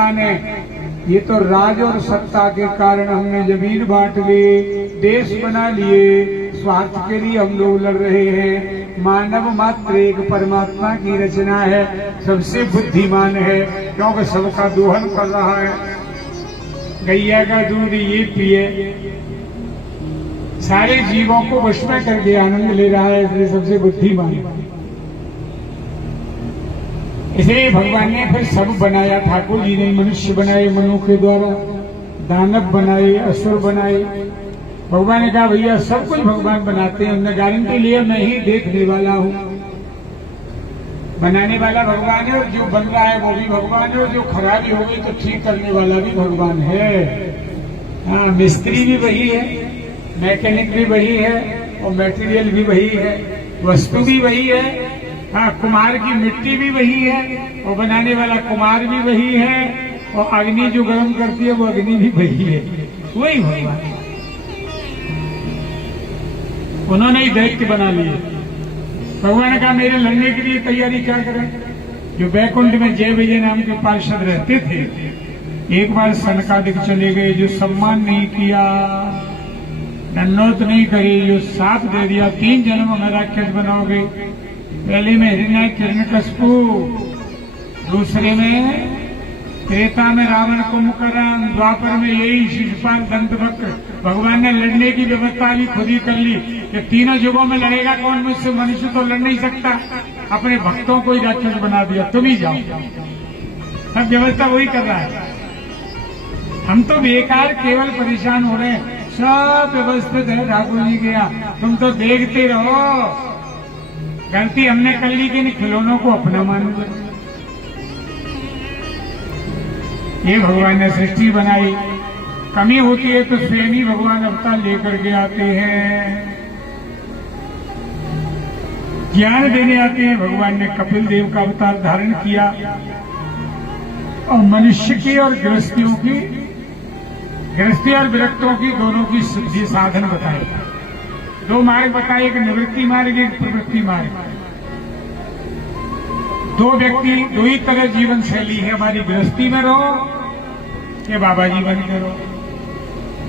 संतान है। ये तो राज और सत्ता के कारण हमने जमीन बांट ली, देश बना लिए, स्वार्थ के लिए हम लोग लड़ रहे हैं। मानव मात्र एक परमात्मा की रचना है, सबसे बुद्धिमान है, क्योंकि सबका दोहन कर रहा है। गैया का दूध ये पिए, सारे जीवों को वश में करके आनंद ले रहा है, इसलिए सबसे बुद्धिमान है। इसलिए भगवान ने फिर सब बनाया। ठाकुर जी ने मनुष्य बनाए मनु के द्वारा, दानव बनाए, असुर बनाए। भगवान ने कहा भैया सब कुछ भगवान बनाते हैं, उन्होंने गारंटी लिया मैं ही देखने वाला हूँ। बनाने वाला भगवान है और जो बन रहा है वो भी भगवान है, और जो खराबी हो गई तो ठीक करने वाला भी भगवान है। हाँ, मिस्त्री भी वही है, मैकेनिक भी वही है, और मटेरियल भी वही है, वस्तु भी वही है। हाँ, कुमार की मिट्टी भी वही है, और बनाने वाला कुमार भी वही है, और अग्नि जो गर्म करती है वो अग्नि भी वही है, वही भगवान। उन्होंने ही दैत्य बना लिए। भगवान ने कहा मेरे लड़ने के लिए तैयारी क्या करें। जो बैकुंठ में जय विजय नाम के पार्षद रहते थे, एक बार सनकादिक चले गए, जो सम्मान नहीं किया, दंडोत नहीं करी, जो साथ दे दिया 3 जन्म में राक्षस बनोगे। पहले में हिरण्यकशिपु, दूसरे में त्रेता में रावण कुंभकर्ण, द्वापर में यही शिशुपाल दंतवक्र। भगवान ने लड़ने की व्यवस्था भी खुद ही कर ली कि तीनों युगों में लड़ेगा कौन मुझसे, मनुष्य तो लड़ नहीं सकता। अपने भक्तों को ही राक्षस बना दिया, तुम ही जाओ। सब व्यवस्था वही कर रहा है, हम तो बेकार केवल परेशान हो रहे हैं। सब व्यवस्थित है ठाकुर जी के यहाँ, तुम तो देखते रहो। गलती हमने कर ली कि इन खिलौनों को अपना मान लिया। ये भगवान ने सृष्टि बनाई, कमी होती है तो स्वयं ही भगवान अवतार लेकर के आते हैं, ज्ञान देने आते हैं। भगवान ने कपिल देव का अवतार धारण किया और मनुष्य की और गृहस्थियों की, गृहस्थी और विरक्तों की दोनों की सिद्धि साधन बताए। 2 मार्ग बताए, एक निवृत्ति मार्ग, एक प्रवृत्ति मार्ग। 2 व्यक्ति, 2 ही तरह जीवन शैली है हमारी, गृहस्थी में रहो कि बाबा जी बन के रहो,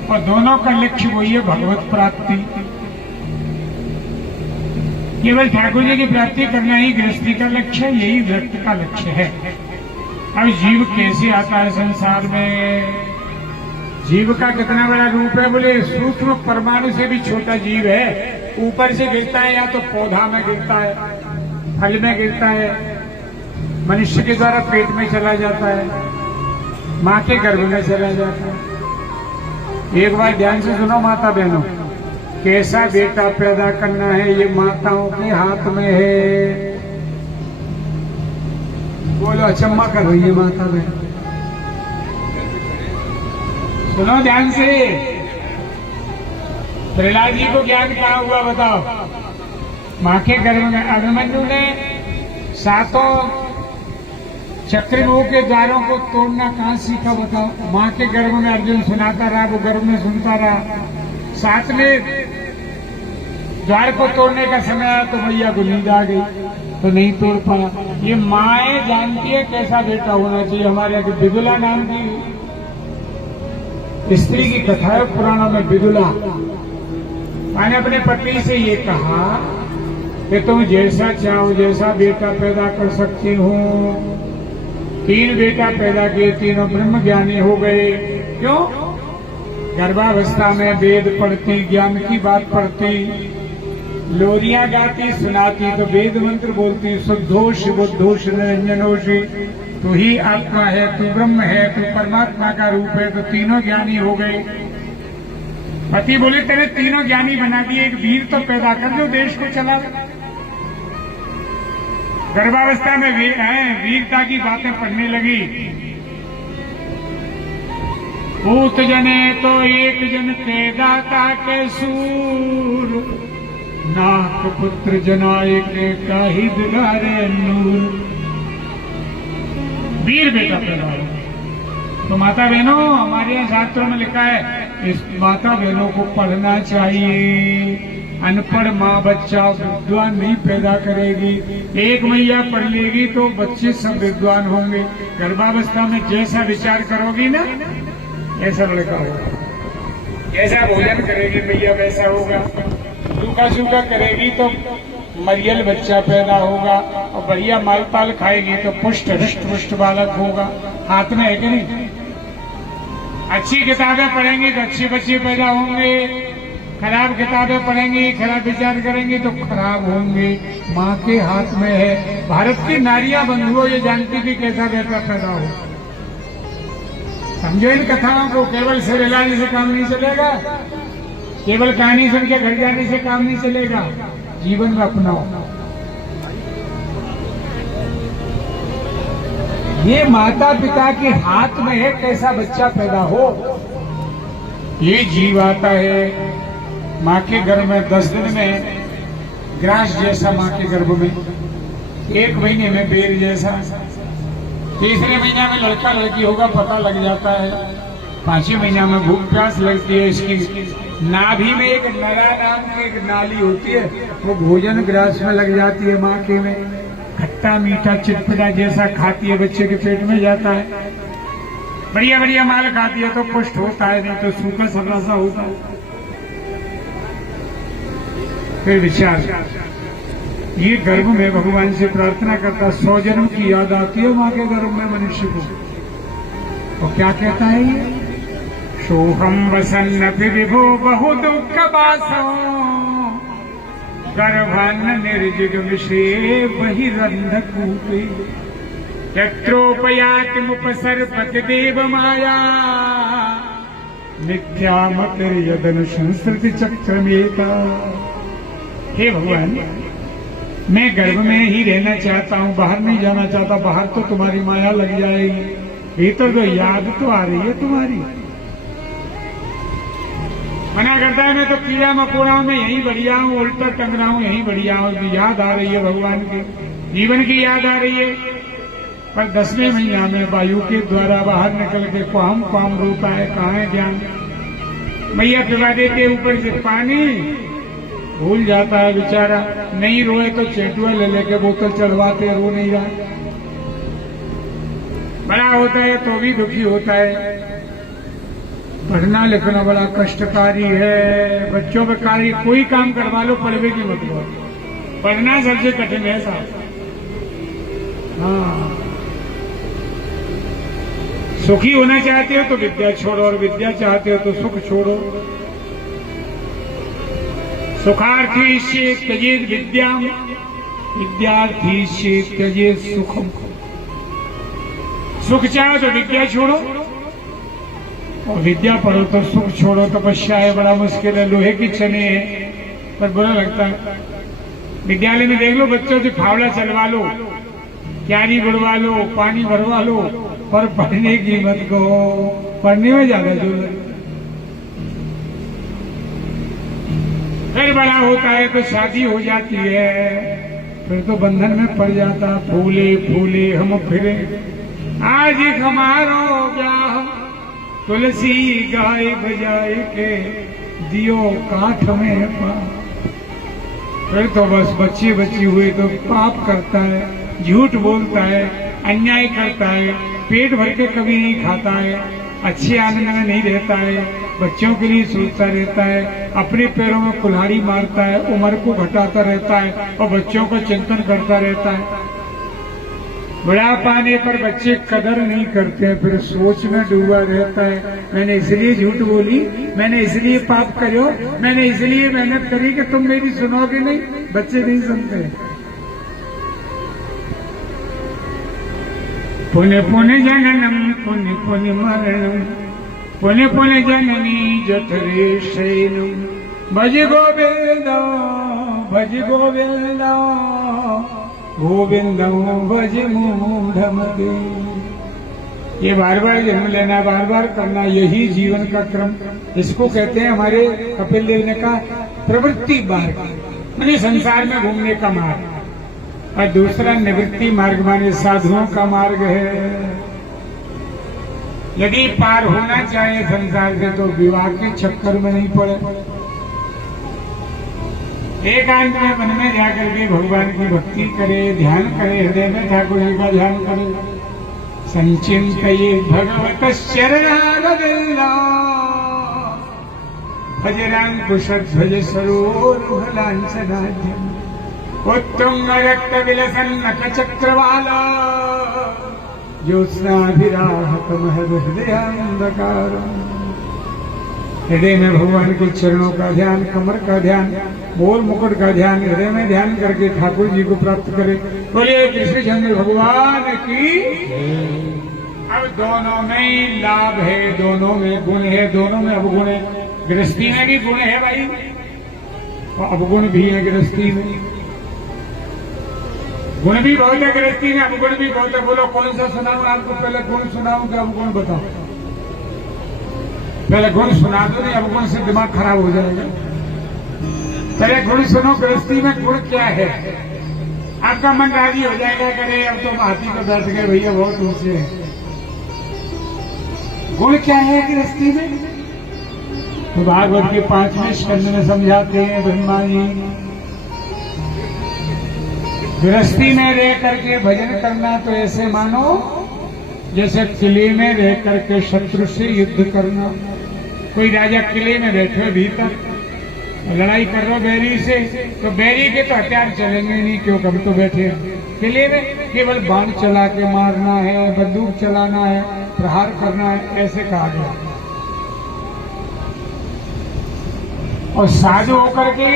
और दोनों का लक्ष्य वही है, भगवत प्राप्ति। केवल ठाकुर जी की प्राप्ति करना ही गृहस्थी का लक्ष्य है, यही विरक्त का लक्ष्य है। अब जीव कैसे आता है संसार में, जीव का कितना बड़ा रूप है, बोले सूक्ष्म परमाणु से भी छोटा जीव है। ऊपर से गिरता है, या तो पौधा में गिरता है, फल में गिरता है, मनुष्य के द्वारा पेट में चला जाता है, माँ के गर्भ में चला जाता है। एक बार ध्यान से सुनो माता बहनों, कैसा बेटा पैदा करना है ये माताओं के हाथ में है। बोलो अचम्मा कर रही है माता बहन, सुनो ध्यान से। प्रहलाद जी को ज्ञान कहाँ हुआ बताओ, माँ के गर्भ में। अभिमन्यु ने 7 चक्रव्यूह के द्वारों को तोड़ना कहाँ सीखा बताओ, माँ के गर्भ में। अर्जुन सुनाता रहा, वो गर्भ में सुनता रहा। 7वें द्वार को तोड़ने का समय आया तो भैया को नींद आ गई, तो नहीं तोड़ पाया। ये माएँ जानती है कैसा बेटा होना चाहिए। हमारे यहाँ विदुला नाम की स्त्री की कथा है पुराणों में। विदुला मैंने अपने पति से ये कहा कि तुम जैसा चाहो जैसा बेटा पैदा कर सकती हो। 3 बेटा पैदा किए, तीनों ब्रह्म ज्ञानी हो गए। क्यों? गर्भावस्था में वेद पढ़ती, ज्ञान की बात पढ़ती, लोरियां गाती सुनाती, तो वेद मंत्र बोलती, शुद्धोष बुद्धोष निरंजनोषी, तू ही आत्मा है, तू ब्रह्म है, तू परमात्मा का रूप है। तो तीनों ज्ञानी हो गए। पति बोले तेरे तीनों ज्ञानी बना दिए, एक वीर तो पैदा कर जो देश को चला। गर्भावस्था में वीरता की बातें पढ़ने लगी। पूत जने तो एक जन के दाता के सूर, नाक पुत्र जनाए के काही दुलारे नूर। वीर बेटा पैदा हो। तो माता बहनों, हमारे यहाँ शास्त्रों में लिखा है इस माता बहनों को पढ़ना चाहिए। अनपढ़ माँ बच्चा विद्वान नहीं पैदा करेगी। एक मैया पढ़ लेगी तो बच्चे सब विद्वान होंगे। गर्भावस्था में जैसा विचार करोगी ना ऐसा लड़का होगा, जैसा भोजन करेगी मैया वैसा होगा। सूखा सूखा करेगी तो मरियल बच्चा पैदा होगा, और बढ़िया माल पाल खाएगी तो पुष्ट हृष्ट पुष्ट बालक होगा। हाथ में है कि नहीं? अच्छी किताबें पढ़ेंगे तो अच्छे बच्चे पैदा होंगे, खराब किताबें पढ़ेंगे खराब विचार करेंगे तो खराब होंगे। माँ के हाथ में है। भारत की नारियां बंधुओं ये जानती थी कैसा बेटा पैदा हो। समझो इन कथाओं को। केवल सिर हिलाने से काम नहीं चलेगा, केवल कहानी सुन के घर जाने से काम नहीं चलेगा, जीवन में अपनाओ। ये माता पिता के हाथ में है कैसा बच्चा पैदा हो। ये जीव आता है माँ के गर्भ में 10 दिन में ग्रास जैसा, माँ के गर्भ में 1 महीने में बेर जैसा, तीसरे महीना में लड़का लड़की होगा पता लग जाता है, 5वें महीना में भूख प्यास लगती है। इसकी नाभि में एक नरा नाम की एक नाली होती है, वो भोजन ग्रास में लग जाती है माँ के में, खट्टा मीठा चिटपटा जैसा खाती है, बच्चे के पेट में जाता है। बढ़िया बढ़िया माल खाती है तो पुष्ट होता है, नहीं तो सूखा सबरा सा होता है। फिर विचार, ये गर्भ में भगवान से प्रार्थना करता, 100 जन्म की याद आती है माँ के गर्भ में मनुष्य को। और क्या कहता है ये? सोहम वसन्नपि विभो बहु दुख बासो गर्भान्न निर्जिग विषे बहिरंधकूपे यत्रोपयाति मुपसर्पति देव माया मिथ्यामतिर्यदनु संस्कृति चक्रमेता। हे भगवान, मैं गर्भ में ही रहना चाहता हूँ, बाहर नहीं जाना चाहता। बाहर तो तुम्हारी माया लग जाएगी, भीतर तो याद तो आ रही है तुम्हारी। मना करता है मैं तो कीड़ा मकोड़ा में यहीं बढ़िया हूँ, उल्टा टंग रहा हूँ यहीं बढ़िया हूँ। याद आ रही है भगवान की, जीवन की याद आ रही है। पर 10वें महीना में वायु के द्वारा बाहर निकल के काम रोता है, कहाँ है ज्ञान। मैया पिला देते ऊपर से पानी, भूल जाता है बेचारा। नहीं रोए तो चेटुआ ले लेके बोतल चढ़वाते, रो नहीं रहा। बड़ा होता है तो भी दुखी होता है। पढ़ना लिखना बड़ा कष्टकारी है। बच्चों पे कार्य कोई काम करवा लो, पढ़वे की मत लो। पढ़ना सबसे कठिन है साहब। हाँ, सुखी होना चाहते हो तो विद्या छोड़ो, और विद्या चाहते हो तो सुख छोड़ो। सुखार्थी से त्यजेत विद्याम, विद्यार्थी से त्यजेत सुखम। सुख चाहो तो विद्या छोड़ो, और विद्या पढ़ो तो सुख छोड़ो। तपस्या है, बड़ा मुश्किल है, लोहे की चने है, पर बुरा लगता है। विद्यालय में देख लो बच्चों से फावड़ा चलवा लो, क्यारी बुड़वा लो, पानी भरवा लो, पर पढ़ने की मत कहो। पढ़ने में ज्यादा जोर लगता है। फिर बड़ा होता है तो शादी हो जाती है, फिर तो बंधन में पड़ जाता। फूले फूले हम फिरे आज हमारो ब्याह, तुलसी गाय बजाए के दियो काठ में पा। फिर तो बस बच्चे बच्ची हुए तो पाप करता है, झूठ बोलता है, अन्याय करता है, पेट भर के कभी नहीं खाता है, अच्छे आनंद में नहीं रहता है, बच्चों के लिए सोचता रहता है, अपने पैरों में कुल्हाड़ी मारता है, उम्र को घटाता रहता है और बच्चों का चिंतन करता रहता है। बुढ़ापा आने पर बच्चे कदर नहीं करते हैं, फिर सोच में डूबा रहता है। मैंने इसलिए झूठ बोली, मैंने इसलिए पाप करो, मैंने इसलिए मेहनत करी कि तुम मेरी सुनोगे नहीं। बच्चे नहीं सुनते। पुण्य पुण्य जननम पुण्य पुण्य मरणम, पुण्य पुण्य जननी जठरे शयनम, भज गोविंदा भज गोविंदा गोविंदम भज मूढ़मते। ये बार बार जन्म लेना, बार बार करना, यही जीवन का क्रम। इसको कहते हैं हमारे कपिल देव ने कहा प्रवृत्ति मार्ग, माने संसार में घूमने का मार्ग, और दूसरा निवृत्ति मार्ग माने साधुओं का मार्ग है। यदि पार होना चाहे संसार से तो विवाह के चक्कर में नहीं पड़े। एकांत में मन में जाकर के भगवान की भक्ति करे, ध्यान करे, हृदय में ठाकुर जी का ध्यान करे। संचिंतये भगवत चरणारविंदा भजरांकुशध्वज सरोरुहलांछनाढ्यम् उत्तुंग रक्त विलसन नखचक्रवाला ज्योत्स्नाभिराहतमह हृदयान्धकारम्। हृदय में भगवान के चरणों का ध्यान, कमर का ध्यान, मोर मुकुट का ध्यान, हृदय में ध्यान करके ठाकुर जी को प्राप्त करे। बोलिए कृष्णचंद्र भगवान की। अब दोनों में ही लाभ है, दोनों में गुण है, दोनों में अवगुण है। गृहस्थी में भी गुण है भाई और अवगुण भी है गृहस्थी में। गुण भी बहुत है गृहस्थी में, अवगुण भी बहुत है। बोलो कौन सा सुनाऊं आपको? पहले गुण सुनाऊं कि अवगुण बताओ? पहले गुण सुना दो, नहीं अवगुण से दिमाग खराब हो जाएगा। पहले गुण सुनो। गृहस्थी में गुण क्या है? आपका मन राजी हो जाएगा, करे अब तो हाथी को बैठ गए भैया, बहुत ऊंचे हैं। गुण क्या है गृहस्थी में? तो भागवत के 5वें स्कंद में समझाते हैं ब्रह्मा जी। गृहस्थी में रह करके भजन करना तो ऐसे मानो जैसे किले में रह करके शत्रु से युद्ध करना। कोई राजा किले में बैठे भीतर लड़ाई कर रहे बैरी से, तो बैरी के तो हथियार चलेंगे नहीं, क्यों? कभी तो बैठे किले में केवल बाण चला के मारना है, बंदूक चलाना है, प्रहार करना है, ऐसे कहा गया। और साधु होकर के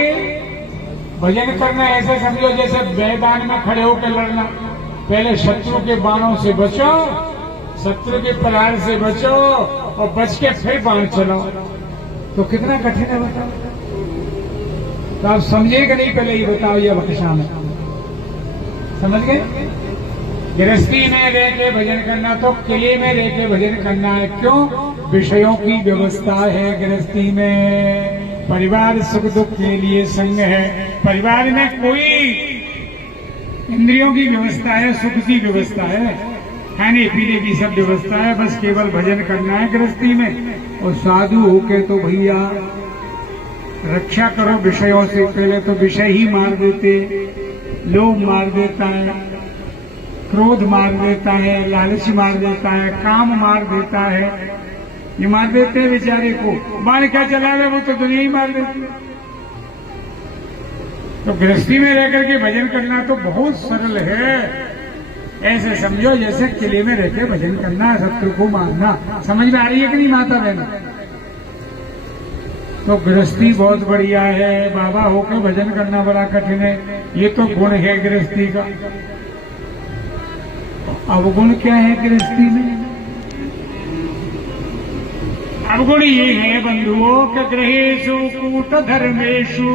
भजन करना ऐसे समझो जैसे मैदान में खड़े होकर लड़ना। पहले शत्रु के बाणों से बचो, शत्रु के प्रहार से बचो और बच के फिर बाण चलाओ। तो कितना कठिन है बताओ। तो आप समझेगा नहीं, पहले ये बताओ ये भाषा में समझ गए? गृहस्थी में रह के भजन करना तो किले में रह के भजन करना है। क्यों? विषयों की व्यवस्था है गृहस्थी में। परिवार सुख दुख के लिए संग है। परिवार में कोई इंद्रियों की व्यवस्था है, सुख की व्यवस्था है, खाने पीने की सब व्यवस्था है, बस केवल भजन करना है गृहस्थी में। और साधु होके तो भैया रक्षा करो विषयों से। पहले तो विषय ही मार देते, लोभ मार देता है, क्रोध मार देता है, लालच मार देता है, काम मार देता है, ये मार देते हैं बेचारे को। बाण क्या चला रहे वो तो दुनिया ही मार देती है। तो गृहस्थी में रह करके भजन करना तो बहुत सरल है। ऐसे समझो जैसे किले में रहकर भजन करना, शत्रु को मारना। समझ में आ रही है कि नहीं माता बहन? तो गृहस्थी बहुत बढ़िया है। बाबा होकर भजन करना बड़ा कठिन है। ये तो गुण है गृहस्थी का। अवगुण क्या है गृहस्थी में? अवगुण ये है बंधुओं के गृहेषु कूट धर्मेषु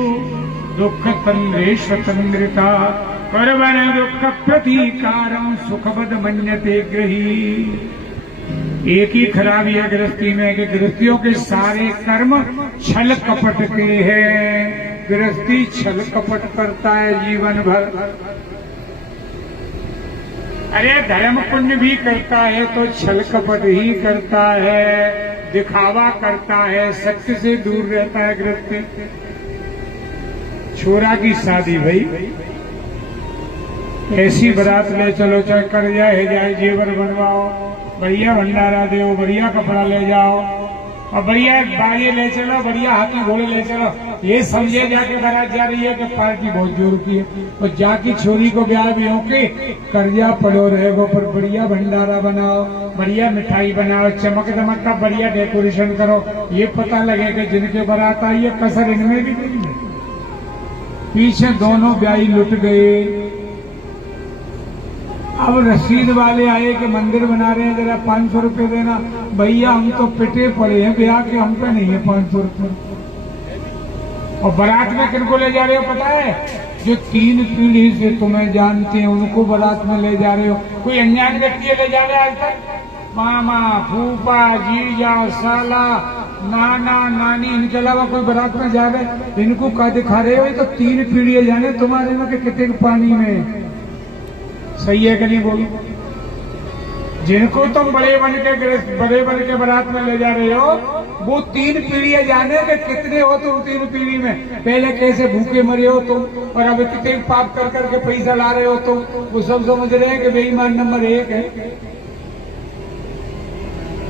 दुख तंद्रेश तंद्रिता परवन दुख प्रतीकारं सुखबद मन्यते गृही। एक ही खराबी है गृहस्थी में कि गृहस्थियों के सारे कर्म छल कपट के हैं। गृहस्थी छल कपट करता है जीवन भर। अरे धर्म पुण्य भी करता है तो छल कपट ही करता है, दिखावा करता है, सत्य से दूर रहता है गृहस्थी। छोरा की शादी भाई, ऐसी बारात ले चलो, चाहे कर्जा है जाए, जेवर बनवाओ, बढ़िया भंडारा दो, बढ़िया कपड़ा ले जाओ और बढ़िया बाजे ले चलो, बढ़िया हाथी घोड़े ले चलो। ये समझे जाके बारात जा रही है कि पार्टी बहुत जोर की है। और जाके छोरी को ब्याह भी होके कर्जा पड़ो रहेगो, पर बढ़िया भंडारा बनाओ, बढ़िया मिठाई बनाओ, चमक दमक का बढ़िया डेकोरेशन करो। ये पता लगे कि जिनके बारात आई है कसर इनमें भी नहीं है। पीछे दोनों ब्याही लुट गए। अब रसीद वाले आए कि मंदिर बना रहे हैं, जरा 500 रुपए देना। भैया हम तो पिटे पड़े हैं ब्याह के, हम पे नहीं है 500 रुपए। और बारात में किनको ले जा रहे हो पता है? जो 3 पीढ़ी से तुम्हें जानते हैं उनको बारात में ले जा रहे हो। कोई अनजान व्यक्ति ले जा रहे हैं आज तक? मामा, फूफा, जीजा, साला, नाना, नानी, इनके अलावा कोई बारात में जा रहे? इनको क्या दिखा रहे हो? तो 3 पीढ़ी जाने तुम्हारे में कितने पानी में। सही है कि नहीं बोलो? जिनको तुम बड़े बन के बारात में ले जा रहे हो, वो 3 पीढ़ियां जाने कि कितने हो तुम 3 पीढ़ी में, पहले कैसे भूखे मरे हो तुम, और अब कितने पाप कर करके पैसा ला रहे हो तुम। वो सब समझ रहे हैं कि बेईमान नंबर 1 है।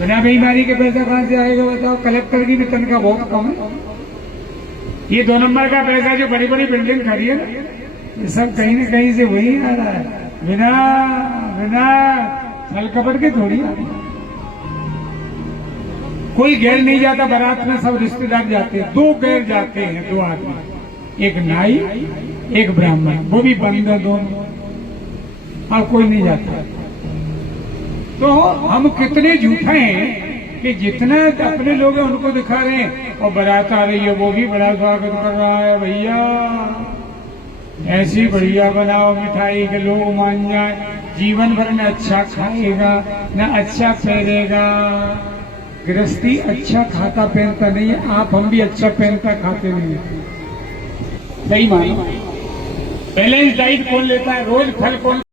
बिना बेईमानी के पैसा कहां से आएगा बताओ? कलेक्टर की भी तनख्वाह बहुत कम है। ये 2 नंबर का पैसा जो बड़ी बड़ी बिल्डिंग खड़ी है, ये सब कहीं न कहीं से वही आ रहा है, बिना छल कपट के थोड़ी आ रही। कोई गैर नहीं जाता बारात में, सब रिश्तेदार जाते हैं। 2 गैर जाते हैं, 2 आदमी, एक नाई एक ब्राह्मण, वो भी बंद है दोनों, और कोई नहीं जाता। तो हम कितने झूठे हैं कि जितना अपने लोग हैं उनको दिखा रहे हैं, और बारात आ रही है वो भी बड़ा स्वागत कर रहा है। भैया ऐसी बढ़िया बनाओ मिठाई के लोग मान जाए, जीवन भर न अच्छा खाएगा न अच्छा पहनेगा। गृहस्थी अच्छा खाता पहनता नहीं है, आप हम भी अच्छा पहनता खाते नहीं है। सही मानो, बैलेंस डाइट कौन लेता है? रोज फल कौन